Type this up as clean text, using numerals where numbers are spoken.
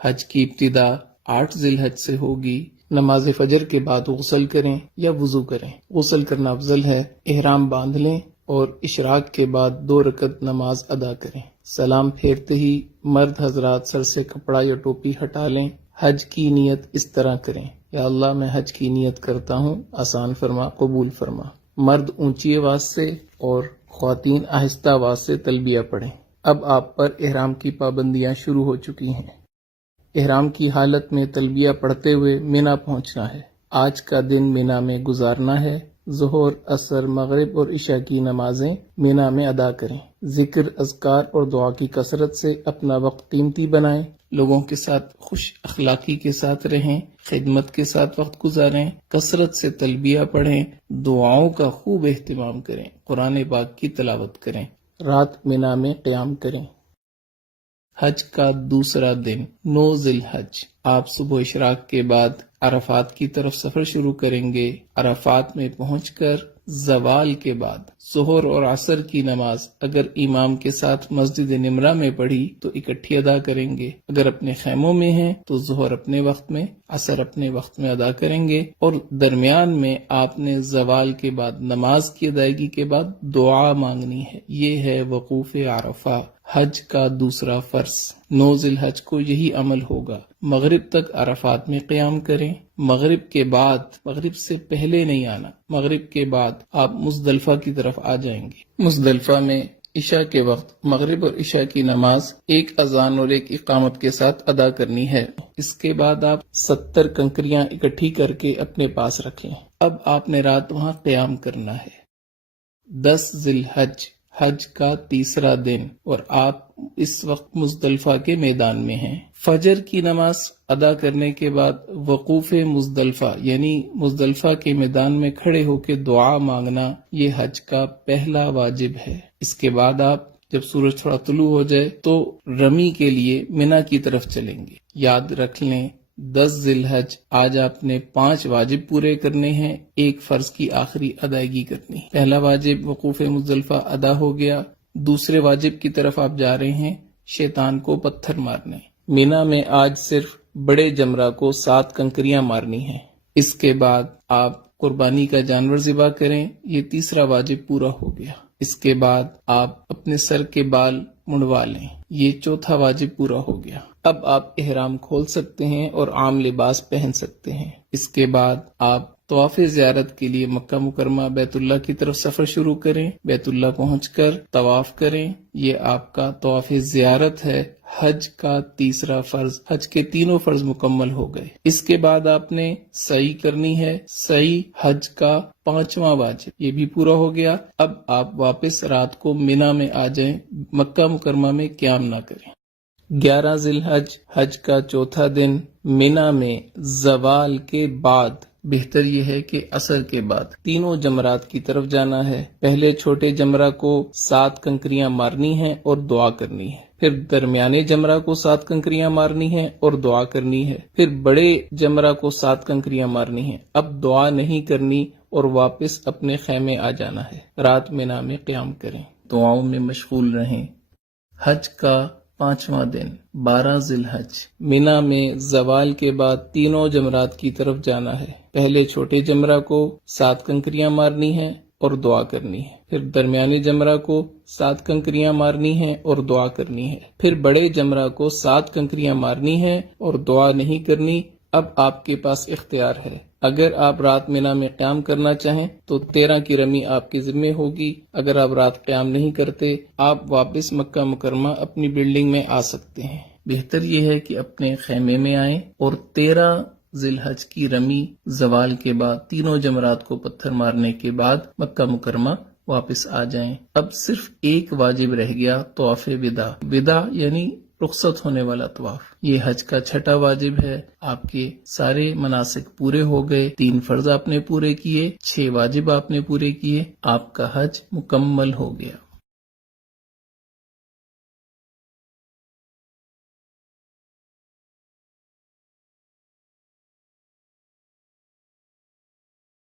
حج کی ابتدا 8 ذی الحج سے ہوگی۔ نماز فجر کے بعد غسل کریں یا وضو کریں۔ غسل کرنا افضل ہے۔ احرام باندھ لیں اور اشراق کے بعد 2 رکعت نماز ادا کریں۔ سلام پھیرتے ہی مرد حضرات سر سے کپڑا یا ٹوپی ہٹا لیں۔ حج کی نیت اس طرح کریں: یا اللہ میں حج کی نیت کرتا ہوں، آسان فرما، قبول فرما۔ مرد اونچی آواز سے اور خواتین آہستہ آواز سے تلبیہ پڑھیں۔ اب آپ پر احرام کی پابندیاں شروع ہو چکی ہیں۔ احرام کی حالت میں تلبیہ پڑھتے ہوئے مینا پہنچنا ہے۔ آج کا دن مینا میں گزارنا ہے۔ ظہر، عصر، مغرب اور عشاء کی نمازیں مینا میں ادا کریں۔ ذکر، اذکار اور دعا کی کثرت سے اپنا وقت قیمتی بنائیں۔ لوگوں کے ساتھ خوش اخلاقی کے ساتھ رہیں، خدمت کے ساتھ وقت گزاریں، کثرت سے تلبیہ پڑھیں، دعاؤں کا خوب اہتمام کریں، قرآن پاک کی تلاوت کریں، رات مینا میں قیام کریں۔ حج کا دوسرا دن 9 ذی الحج، آپ صبح اشراق کے بعد عرفات کی طرف سفر شروع کریں گے۔ عرفات میں پہنچ کر زوال کے بعد ظہر اور عصر کی نماز اگر امام کے ساتھ مسجد نمرہ میں پڑھی تو اکٹھی ادا کریں گے۔ اگر اپنے خیموں میں ہیں تو ظہر اپنے وقت میں، عصر اپنے وقت میں ادا کریں گے، اور درمیان میں آپ نے زوال کے بعد نماز کی ادائیگی کے بعد دعا مانگنی ہے۔ یہ ہے وقوف عرفہ، حج کا دوسرا فرض۔ 9 ذی الحج کو یہی عمل ہوگا۔ مغرب تک عرفات میں قیام کریں۔ مغرب کے بعد، مغرب سے پہلے نہیں آنا، مغرب کے بعد آپ مزدلفہ کی طرف آ جائیں گے۔ مزدلفہ میں عشاء کے وقت مغرب اور عشاء کی نماز ایک اذان اور ایک اقامت کے ساتھ ادا کرنی ہے۔ اس کے بعد آپ 70 کنکریاں اکٹھی کر کے اپنے پاس رکھیں۔ اب آپ نے رات وہاں قیام کرنا ہے۔ 10 ذی الحج، حج کا تیسرا دن، اور آپ اس وقت مزدلفہ کے میدان میں ہیں۔ فجر کی نماز ادا کرنے کے بعد وقوف مزدلفہ یعنی مزدلفہ کے میدان میں کھڑے ہو کے دعا مانگنا یہ حج کا پہلا واجب ہے۔ اس کے بعد آپ جب سورج تھوڑا طلوع ہو جائے تو رمی کے لیے مینا کی طرف چلیں گے۔ یاد رکھ لیں 10 ذی الحج آج آپ نے 5 واجب پورے کرنے ہیں، ایک فرض کی آخری ادائیگی کرنی۔ پہلا واجب وقوف مزدلفہ ادا ہو گیا۔ دوسرے واجب کی طرف آپ جا رہے ہیں، شیطان کو پتھر مارنے۔ مینا میں آج صرف بڑے جمرہ کو 7 کنکریاں مارنی ہیں۔ اس کے بعد آپ قربانی کا جانور ذبح کریں، یہ تیسرا واجب پورا ہو گیا۔ اس کے بعد آپ اپنے سر کے بال منڈوا لیں، یہ چوتھا واجب پورا ہو گیا۔ اب آپ احرام کھول سکتے ہیں اور عام لباس پہن سکتے ہیں۔ اس کے بعد آپ طواف زیارت کے لیے مکہ مکرمہ بیت اللہ کی طرف سفر شروع کریں۔ بیت اللہ پہنچ کر طواف کریں، یہ آپ کا طواف زیارت ہے۔ حج کا تیسرا فرض، حج کے تینوں فرض مکمل ہو گئے۔ اس کے بعد آپ نے سعی کرنی ہے، سعی حج کا 5واں واجب، یہ بھی پورا ہو گیا۔ اب آپ واپس رات کو مینا میں آ جائیں، مکہ مکرمہ میں قیام نہ کریں۔ 11 ذی الحج، حج کا چوتھا دن، مینا میں زوال کے بعد، بہتر یہ ہے کہ عصر کے بعد، تینوں جمرات کی طرف جانا ہے۔ پہلے چھوٹے جمرہ کو 7 کنکریاں مارنی ہیں اور دعا کرنی ہے۔ پھر درمیانے جمرہ کو 7 کنکریاں مارنی ہیں اور دعا کرنی ہے۔ پھر بڑے جمرہ کو 7 کنکریاں مارنی ہیں۔ اب دعا نہیں کرنی اور واپس اپنے خیمے آ جانا ہے۔ رات مینا میں قیام کریں، دعاؤں میں مشغول رہیں۔ حج کا 5واں دن 12 ذی الحج، مینا میں زوال کے بعد تینوں جمرات کی طرف جانا ہے۔ پہلے چھوٹے جمرہ کو 7 کنکریاں مارنی ہیں اور دعا کرنی ہے۔ پھر درمیانے جمرہ کو 7 کنکریاں مارنی ہیں اور دعا کرنی ہے۔ پھر بڑے جمرہ کو 7 کنکریاں مارنی ہیں اور دعا نہیں کرنی۔ اب آپ کے پاس اختیار ہے، اگر آپ رات مینا میں قیام کرنا چاہیں تو 13 کی رمی آپ کے ذمہ ہوگی۔ اگر آپ رات قیام نہیں کرتے، آپ واپس مکہ مکرمہ اپنی بلڈنگ میں آ سکتے ہیں۔ بہتر یہ ہے کہ اپنے خیمے میں آئیں اور 13 ذی الحج کی رمی زوال کے بعد تینوں جمرات کو پتھر مارنے کے بعد مکہ مکرمہ واپس آ جائیں۔ اب صرف ایک واجب رہ گیا، طواف وداع۔ وداع یعنی رخصت ہونے والا طواف، یہ حج کا 6واں واجب ہے۔ آپ کے سارے مناسک پورے ہو گئے، 3 فرض آپ نے پورے کیے، 6 واجب آپ نے پورے کیے، آپ کا حج مکمل ہو گیا۔